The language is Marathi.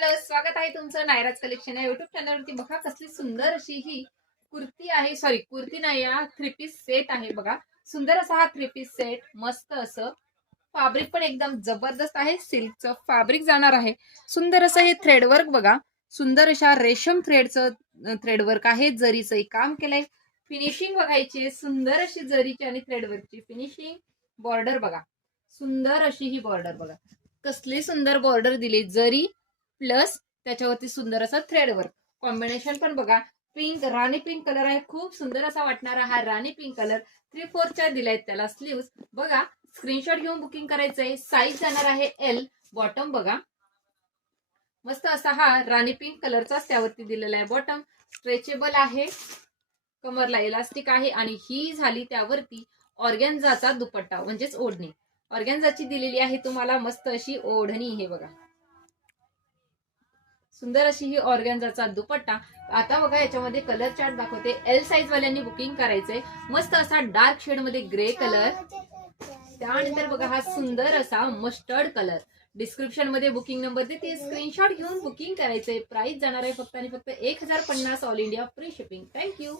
हॅलो, स्वागत आहे तुमचं नायराज कलेक्शन या युट्यूब चॅनलवरती. बघा कसली सुंदर अशी ही कुर्ती आहे. सॉरी, कुर्ती नाही, हा थ्री पीस सेट आहे. बघा सुंदर असा हा थ्री पीस सेट, मस्त असं फॅब्रिक पण एकदम जबरदस्त आहे. सिल्कचं फॅब्रिक जाणार आहे. सुंदर असं हे थ्रेडवर्क बघा, सुंदर अशा रेशम थ्रेडचं थ्रेडवर्क आहे. जरीचं काम केलंय. फिनिशिंग बघायची आहे. सुंदर अशी जरीची आणि थ्रेडवर्कची फिनिशिंग. बॉर्डर बघा, सुंदर अशी ही बॉर्डर बघा, कसली सुंदर बॉर्डर दिली. जरी प्लस त्याच्यावरती सुंदर असा थ्रेडवर्क कॉम्बिनेशन पण बघा. पिंक, राणी पिंक कलर आहे. खूप सुंदर असा वाटणारा हा राणी पिंक कलर. 3/4 दिलायत त्याला स्लीव्स बघा. स्क्रीनशॉट घेऊन बुकिंग करायचंय. साईज जाणार आहे एल. बॉटम बघा, मस्त असा हा राणी पिंक कलरचा त्यावरती दिलेला आहे. बॉटम स्ट्रेचेबल आहे, कमरला इलास्टिक आहे. आणि ही झाली त्यावरती ऑर्गॅन्झाचा दुपट्टा म्हणजेच ओढणी. ऑर्गॅन्झाची दिलेली आहे तुम्हाला मस्त अशी ओढणी. हे बघा, सुंदर अशी ही ऑर्गॅन्झाचा दुपट्टा. आता बघा याच्यामध्ये कलर चार्ट दाखवते. एल साईज वाल्यांनी बुकिंग करायचंय. मस्त असा डार्क शेड मध्ये ग्रे कलर. त्यानंतर बघा हा सुंदर असा मस्टर्ड कलर. डिस्क्रिप्शन मध्ये बुकिंग नंबर देते, स्क्रीनशॉट घेऊन बुकिंग करायचंय. प्राइस जाणार आहे फक्त आणि फक्त 1050 all India free shipping. Thank you.